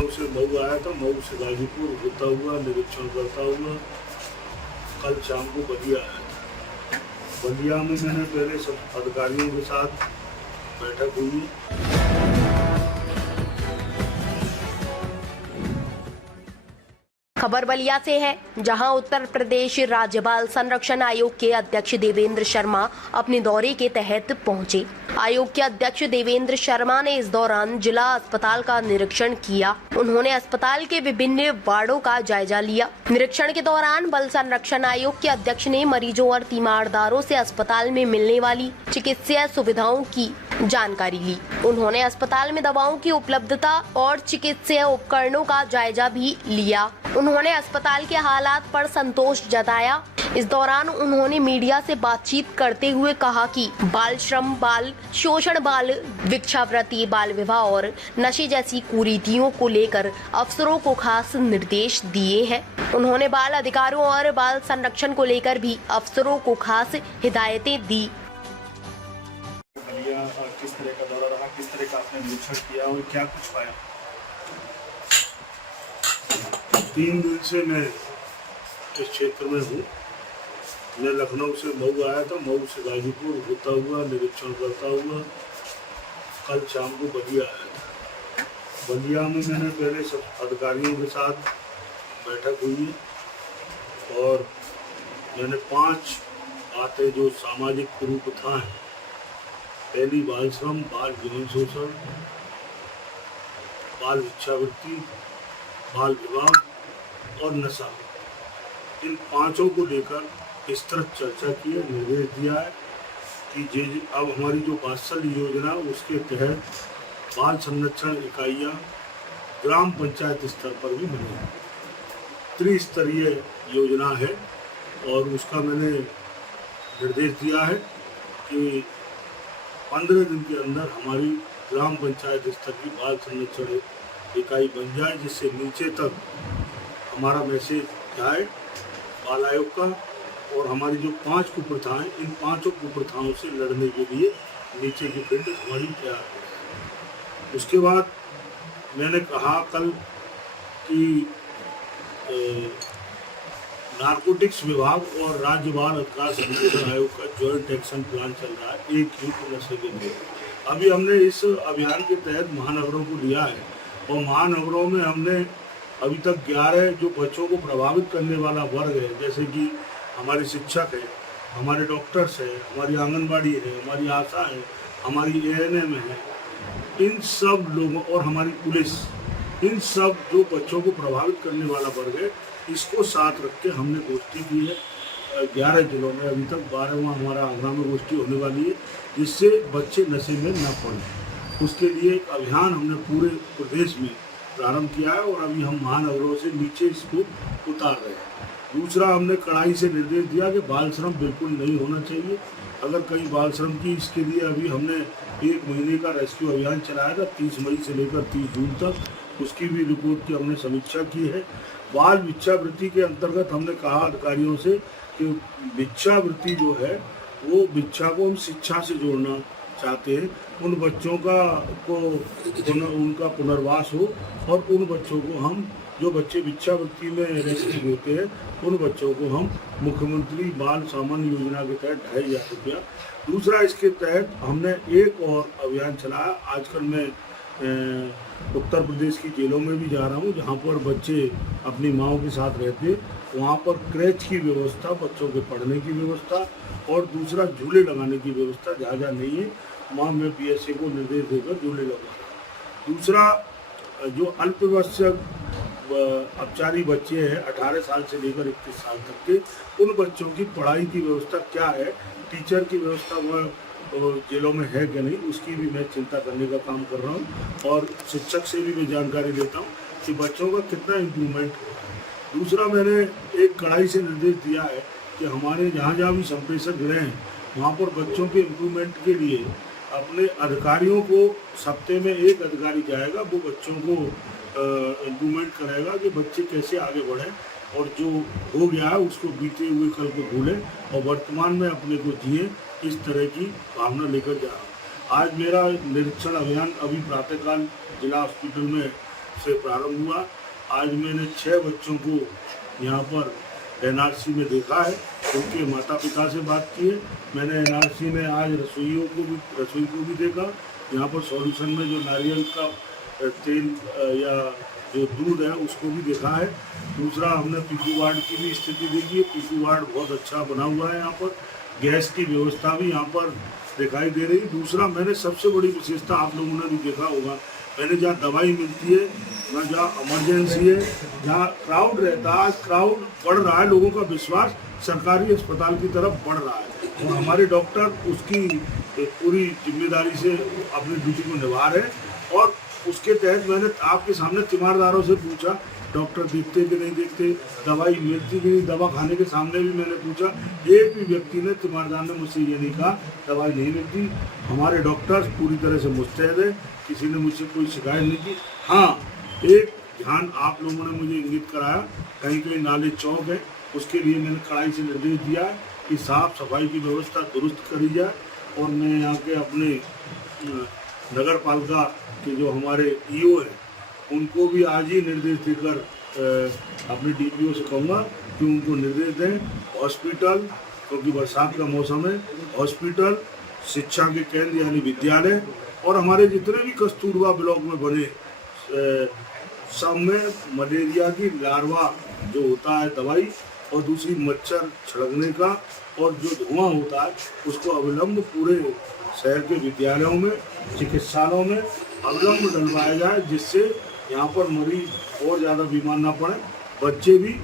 लखनऊ से मऊ आया था। मऊ से गाजीपुर होता हुआ निरीक्षण करता हुआ कल शाम को बलिया आया था। बलिया में मैंने पहले सब अधिकारियों के साथ बैठक हुई। खबर बलिया से है, जहां उत्तर प्रदेश राज्य बाल संरक्षण आयोग के अध्यक्ष देवेंद्र शर्मा अपने दौरे के तहत पहुंचे। आयोग के अध्यक्ष देवेंद्र शर्मा ने इस दौरान जिला अस्पताल का निरीक्षण किया। उन्होंने अस्पताल के विभिन्न वार्डों का जायजा लिया। निरीक्षण के दौरान बल संरक्षण आयोग के अध्यक्ष ने मरीजों और तीमारदारों से अस्पताल में मिलने वाली चिकित्सीय सुविधाओं की जानकारी ली। उन्होंने अस्पताल में दवाओं की उपलब्धता और चिकित्सीय उपकरणों का जायजा भी लिया। उन्होंने अस्पताल के हालात पर संतोष जताया। इस दौरान उन्होंने मीडिया से बातचीत करते हुए कहा कि बाल श्रम, बाल शोषण, बाल भिक्षावृत्ति, बाल विवाह और नशे जैसी कुरीतियों को लेकर अफसरों को खास निर्देश दिए हैं। उन्होंने बाल अधिकारों और बाल संरक्षण को लेकर भी अफसरों को खास हिदायतें दी। किस तरह का दौरा रहा, किस तरह का आपने निरीक्षण किया और क्या कुछ पाया? 3 दिन से मैं इस क्षेत्र में हूँ। मैं लखनऊ से मऊ आया था। मऊ से गाजीपुर होता हुआ निरीक्षण करता हुआ कल शाम को बलिया आया था। बलिया में मैंने पहले सब अधिकारियों के साथ बैठक हुई और मैंने 5 बातें जो सामाजिक कुप्रथा हैं, पहली बाल श्रम, बाल यौन शोषण, बाल भिक्षावृत्ति, बाल विवाह और नशा, इन 5 को लेकर विस्तृत चर्चा की है। निर्देश दिया है कि अब हमारी जो वात्सल्य योजना उसके तहत बाल संरक्षण इकाइयाँ ग्राम पंचायत स्तर पर भी बनेगी। त्रिस्तरीय योजना है और उसका मैंने निर्देश दिया है कि 15 दिन के अंदर हमारी ग्राम पंचायत स्तर की बाल संरक्षण इकाई बन जाए, जिससे नीचे तक हमारा मैसेज जाए बाल आयोग का। और हमारी जो 5 कुप्रथाएं, इन 5 कुप्रथाओं से लड़ने के लिए नीचे की पिंड हमारी तैयार है। उसके बाद मैंने कहा कल कि नारकोटिक्स विभाग और राज्य बाल अधिकार संरक्षण आयोग का जॉइंट एक्शन प्लान चल रहा है, एक युक्त नशे के लिए। अभी हमने इस अभियान के तहत महानगरों को लिया है और महानगरों में हमने अभी तक 11 जो बच्चों को प्रभावित करने वाला वर्ग है, जैसे कि हमारे शिक्षक है, हमारे डॉक्टर्स है, हमारी आंगनबाड़ी है, हमारी आशा है, हमारी ANM है, इन सब लोगों और हमारी पुलिस, इन सब जो बच्चों को प्रभावित करने वाला वर्ग है, इसको साथ रख के हमने गोष्ठी की है 11 जिलों में। अभी तक 12वां हमारा आगरा में गोष्ठी होने वाली है, जिससे बच्चे नशे में न पड़ें। उसके लिए एक अभियान हमने पूरे प्रदेश में प्रारंभ किया है और अभी हम महानगरों से नीचे इसको उतार रहे हैं। दूसरा, हमने कड़ाई से निर्देश दिया कि बाल श्रम बिल्कुल नहीं होना चाहिए। अगर कहीं बाल श्रम की, इसके लिए अभी हमने 1 महीने का रेस्क्यू अभियान चलाया था, 30 मई से लेकर 30 जून तक। उसकी भी रिपोर्ट की हमने समीक्षा की है। बाल भिक्षावृत्ति के अंतर्गत हमने कहा अधिकारियों से कि भिक्षावृत्ति जो है वो भिक्षा को हम शिक्षा से जोड़ना चाहते हैं। उन बच्चों उनका पुनर्वास हो और उन बच्चों को हम, जो बच्चे भिक्षावृत्ति में रेस्क्यू होते हैं, उन बच्चों को हम मुख्यमंत्री बाल सामान्य योजना के तहत 2500 रुपया। दूसरा, इसके तहत हमने एक और अभियान चलाया। आजकल मैं उत्तर प्रदेश की जेलों में भी जा रहा हूँ, जहाँ पर बच्चे अपनी माँओं के साथ रहते, वहाँ पर क्रैच की व्यवस्था, बच्चों के पढ़ने की व्यवस्था और दूसरा झूले लगाने की व्यवस्था जहाँ जहाँ नहीं है, वहाँ मैं PSA को निर्देश देकर झूले लगा रहा हूँ। दूसरा, जो अल्पवयस्क अपचारी बच्चे हैं 18 साल से लेकर 21 साल तक के, उन बच्चों की पढ़ाई की व्यवस्था क्या है, टीचर की व्यवस्था वह जेलों में है कि नहीं, उसकी भी मैं चिंता करने का काम कर रहा हूँ और शिक्षक से भी मैं जानकारी लेता हूँ कि बच्चों का कितना इम्प्रूवमेंट हुआ। दूसरा, मैंने एक कड़ाई से निर्देश दिया है कि हमारे जहाँ जहाँ भी संप्रेषक गृह हैं, वहाँ पर बच्चों के इम्प्रूवमेंट के लिए अपने अधिकारियों को, सप्ताह में एक अधिकारी जाएगा, वो बच्चों को इम्प्रूवमेंट कराएगा कि बच्चे कैसे आगे बढ़ें और जो हो गया है उसको बीते हुए कल को भूलें और वर्तमान में अपने को जिए, इस तरह की भावना लेकर जा रहा हूँ। आज मेरा निरीक्षण अभियान अभी प्रातःकाल जिला हॉस्पिटल में से प्रारंभ हुआ। आज मैंने 6 बच्चों को यहाँ पर एनआरसी में देखा है, उनके माता पिता से बात की है। मैंने एनआरसी में आज रसोई को भी देखा। यहाँ पर सॉल्यूशन में जो नारियल का तेल या जो दूध है उसको भी देखा है। दूसरा, हमने पीकू वार्ड की भी स्थिति देखी है। पीकू वार्ड बहुत अच्छा बना हुआ है। यहाँ पर गैस की व्यवस्था भी यहाँ पर दिखाई दे रही। दूसरा, मैंने सबसे बड़ी विशेषता आप लोगों ने भी देखा होगा, मैंने जहाँ दवाई मिलती है, ना जहाँ इमरजेंसी है, जहाँ क्राउड रहता है, आज क्राउड बढ़ रहा है, लोगों का विश्वास सरकारी अस्पताल की तरफ बढ़ रहा है। और हमारे डॉक्टर उसकी पूरी जिम्मेदारी से अपनी ड्यूटी को निभा रहे हैं। और उसके तहत मैंने आपके सामने तीमारदारों से पूछा, डॉक्टर देखते कि नहीं देखते, दवाई मिलती कि नहीं, दवा खाने के सामने भी मैंने पूछा। एक भी व्यक्ति ने, तीमारदार ने मुझसे ये नहीं कहा दवाई नहीं मिलती। हमारे डॉक्टर पूरी तरह से मुस्तैद है, किसी ने मुझसे कोई शिकायत नहीं की। हाँ, एक ध्यान आप लोगों ने मुझे इंगित कराया, कहीं कहीं नाले चौक है, उसके लिए मैंने कड़ाई से निर्देश दिया है कि साफ सफाई की व्यवस्था दुरुस्त करी जाए। और मैं यहाँ के अपने नगर पालिका के जो हमारे ईओ हैं, उनको भी आज ही निर्देश देकर अपने डीपीओ से कहूँगा कि उनको निर्देश दें। हॉस्पिटल, क्योंकि बरसात का मौसम है, हॉस्पिटल, शिक्षा के केंद्र यानी विद्यालय, और हमारे जितने भी कस्तूरबा ब्लॉक में बने सब में मलेरिया की लार्वा जो होता है दवाई, और दूसरी मच्छर छिड़कने का, और जो धुआं होता है उसको अविलंब पूरे शहर के विद्यालयों में, चिकित्सालयों में अविलंब डलवाया जाए, जिससे यहाँ पर मरीज और ज़्यादा बीमार ना पड़े, बच्चे भी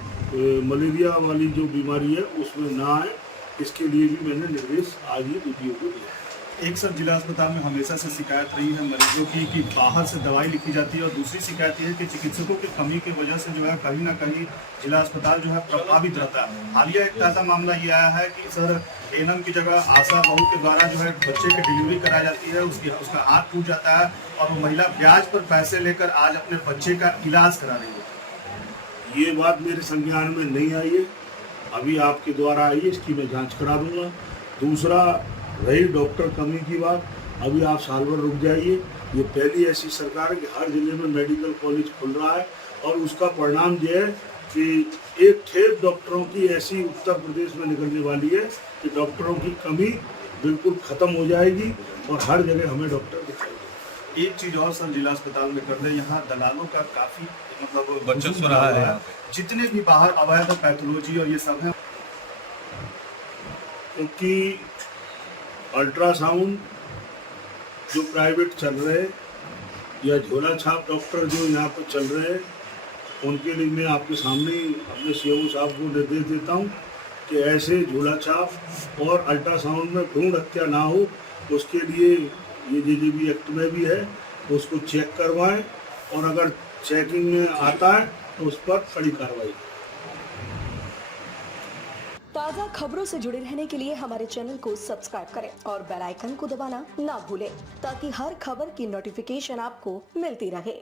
मलेरिया वाली जो बीमारी है उसमें ना आए। इसके लिए भी मैंने निर्देश आज ही डीपीओ को दिया। एक सर, जिला अस्पताल में हमेशा से शिकायत रही है मरीजों की कि बाहर से दवाई लिखी जाती है, और दूसरी शिकायत ये है कि चिकित्सकों की कमी की वजह से जो है कहीं ना कहीं जिला अस्पताल जो है प्रभावित रहता है। हालिया एक ताज़ा मामला ये आया है कि सर, एएनएम की जगह आशा बहू के द्वारा जो है बच्चे की डिलीवरी कराई जाती है, उसका हाथ टूट जाता है, और वो महिला ब्याज पर पैसे लेकर आज अपने बच्चे का इलाज करा रही है। ये बात मेरे संज्ञान में नहीं आई है, अभी आपके द्वारा आई है, इसकी मैं जांच करा दूंगा। दूसरा, रही डॉक्टर कमी की बात, अभी आप साल भर रुक जाइए। ये पहली ऐसी सरकार है कि हर जिले में मेडिकल कॉलेज खुल रहा है, और उसका परिणाम ये है कि एक खेप डॉक्टरों की ऐसी उत्तर प्रदेश में निकलने वाली है कि डॉक्टरों की कमी बिल्कुल ख़त्म हो जाएगी, और हर जगह हमें डॉक्टर दिखाई देंगे। एक चीज़ और सर, जिला अस्पताल में कर दे, यहाँ दलालों का काफ़ी मतलब बचत हो रहा है। जितने भी बाहर अवैध पैथोलॉजी और ये सब है, क्योंकि अल्ट्रासाउंड जो प्राइवेट चल रहे हैं या झोला छाप डॉक्टर जो यहाँ पर चल रहे हैं, उनके लिए मैं आपके सामने अपने सीएमओ साहब को निर्देश देता हूँ कि ऐसे झोला छाप और अल्ट्रासाउंड में भ्रूण हत्या ना हो, उसके लिए ये जेजेबी एक्ट में भी है, उसको चेक करवाएं, और अगर चेकिंग में आता है तो उस पर कड़ी कार्रवाई। ताज़ा खबरों से जुड़े रहने के लिए हमारे चैनल को सब्सक्राइब करें और बेल आइकन को दबाना ना भूलें, ताकि हर खबर की नोटिफिकेशन आपको मिलती रहे।